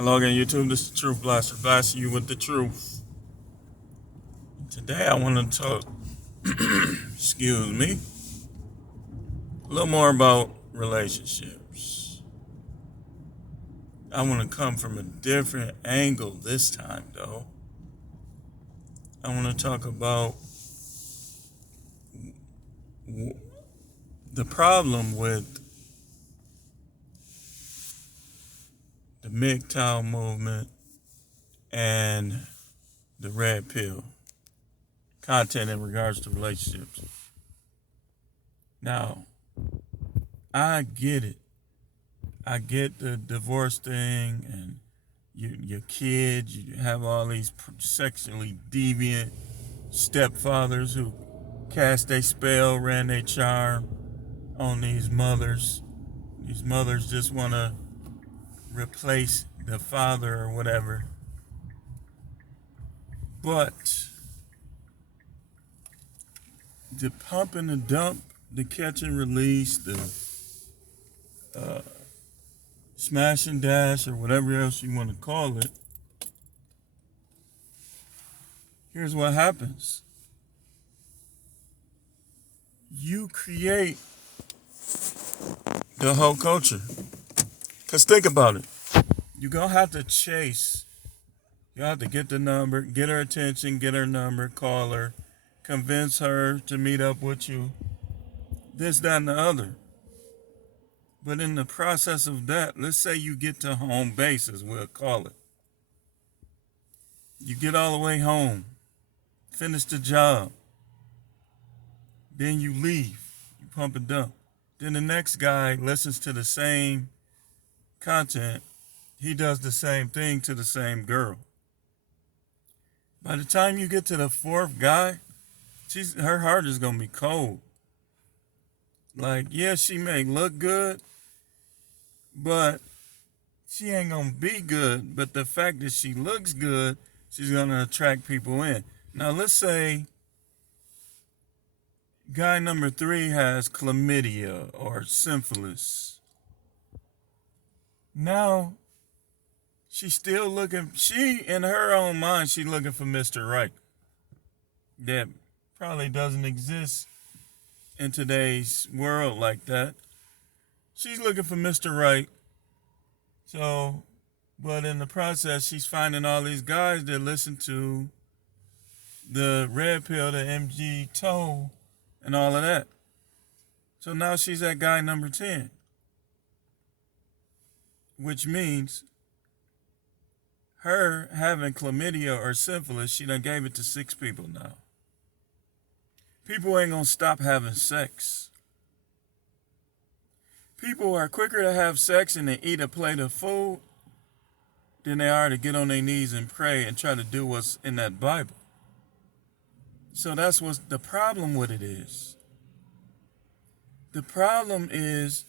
Hello again, YouTube. This is the Truth Blaster, blasting you with the truth. Today I want to talk, excuse me, a little more about relationships. I want to come from a different angle this time, though. I want to talk about the problem with the MGTOW movement and the red pill content in regards to relationships. Now, I get it. I get the divorce thing and your kids, you have all these sexually deviant stepfathers who cast a spell, ran their charm on these mothers. These mothers just want to replace the father or whatever. But the pump and the dump, the catch and release, the smash and dash, or whatever else you want to call it, here's what happens. You create the whole culture. Because think about it. You're going to have to chase. You have to get the number, get her attention, get her number, call her, convince her to meet up with you, this, that, and the other. But in the process of that, let's say you get to home base, as we'll call it. You get all the way home, finish the job, then you leave, you pump and dump. Then the next guy listens to the same content. He does the same thing to the same girl. By the time you get to the fourth guy, her heart is going to be cold. Like, yeah, she may look good, but she ain't going to be good. But the fact that she looks good, she's going to attract people in. Now, let's say guy number 3 has chlamydia or syphilis. Now, she's still looking, in her own mind, she's looking for Mr. Right. That probably doesn't exist in today's world like that. She's looking for Mr. Right. So, but in the process, she's finding all these guys that listen to the red pill, the MGTOW, and all of that. So now she's at guy number 10. Which means her having chlamydia or syphilis, she done gave it to 6 people now. People ain't gonna stop having sex. People are quicker to have sex and to eat a plate of food than they are to get on their knees and pray and try to do what's in that Bible. So that's what the problem with it is. The problem is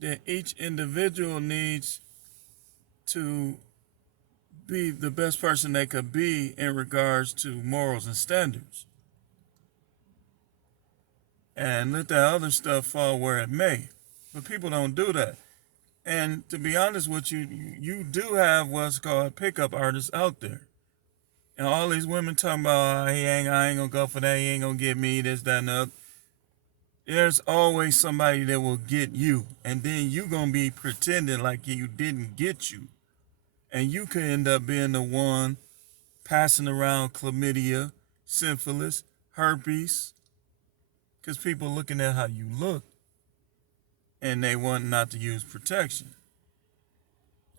that each individual needs to be the best person they could be in regards to morals and standards. And let that other stuff fall where it may. But people don't do that. And to be honest with you, you do have what's called pickup artists out there. And all these women talking about, I ain't gonna go for that, he ain't gonna get me, this, that, and the other. There's always somebody that will get you. And then you gonna be pretending like you didn't get you. And you could end up being the one passing around chlamydia, syphilis, herpes, because people looking at how you look and they want not to use protection.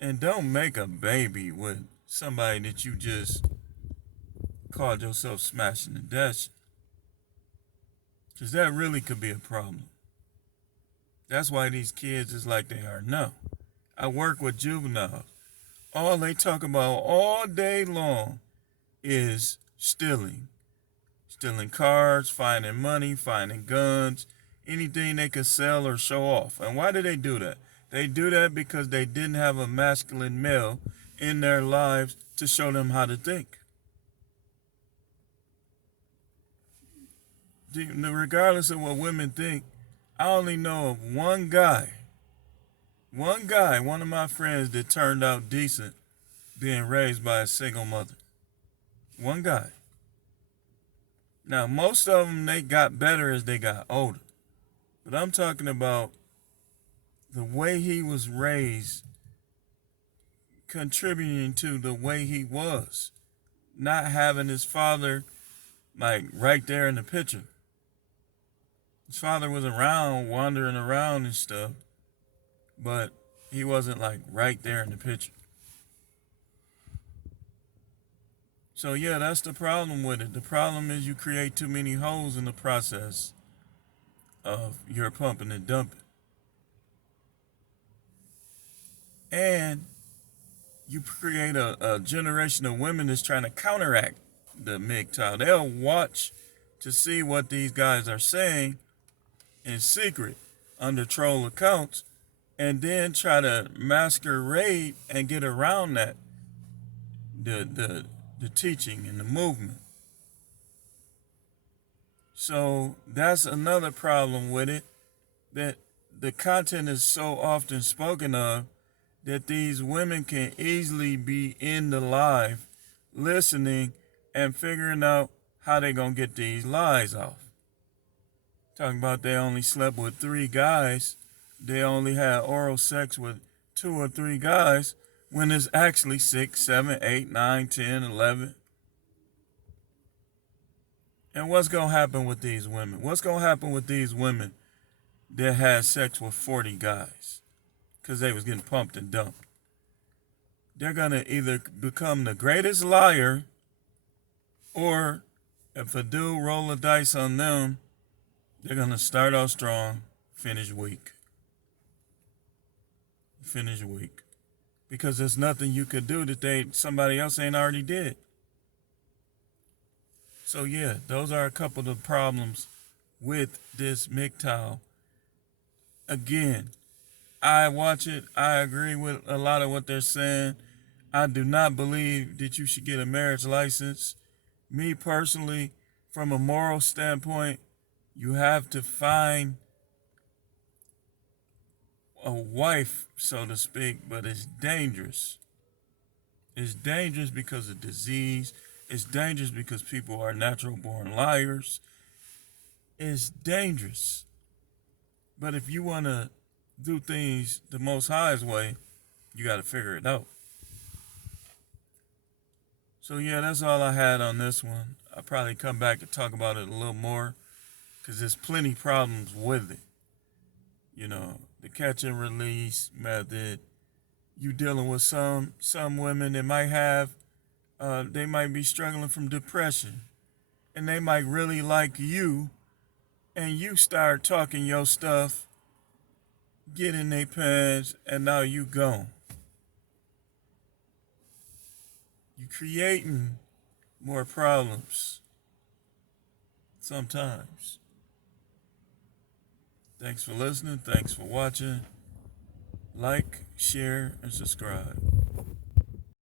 And don't make a baby with somebody that you just called yourself smashing and dashing, because that really could be a problem. That's why these kids is like they are now. I work with juveniles. All they talk about all day long is stealing. Stealing cars, finding money, finding guns, anything they could sell or show off. And why do they do that? They do that because they didn't have a masculine male in their lives to show them how to think. Regardless of what women think, I only know of one guy, one of my friends that turned out decent being raised by a single mother. One guy. Now, most of them, they got better as they got older. But I'm talking about the way he was raised contributing to the way he was. Not having his father, like, right there in the picture. His father was around, wandering around and stuff, but he wasn't, like, right there in the picture. So, yeah, that's the problem with it. The problem is you create too many holes in the process of your pumping and dumping. And you create a generation of women that's trying to counteract the MGTOW. They'll watch to see what these guys are saying in secret under troll accounts and then try to masquerade and get around that, the teaching and the movement. So that's another problem with it, that the content is so often spoken of that these women can easily be in the live listening and figuring out how they're going to get these lies off. Talking about they only slept with 3 guys, they only had oral sex with 2 or 3 guys, when it's actually 6, 7, 8, 9, 10, 11. And what's going to happen with these women? What's going to happen with these women that had sex with 40 guys because they was getting pumped and dumped? They're going to either become the greatest liar, or if a dude roll a dice on them, they're going to start off strong, finish weak. Finish weak. Because there's nothing you could do that somebody else ain't already did. So yeah, those are a couple of problems with this MGTOW. Again, I watch it. I agree with a lot of what they're saying. I do not believe that you should get a marriage license. Me personally, from a moral standpoint, you have to find a wife, so to speak, but it's dangerous. It's dangerous because of disease. It's dangerous because people are natural born liars. It's dangerous. But if you want to do things the Most High's way, you got to figure it out. So yeah, that's all I had on this one. I'll probably come back and talk about it a little more because there's plenty problems with it. You know, the catch and release method. You dealing with some women that might have, they might be struggling from depression, and they might really like you, and you start talking your stuff, get in their pants, and now you gone. You creating more problems sometimes. Thanks for listening. Thanks for watching. Like, share, and subscribe.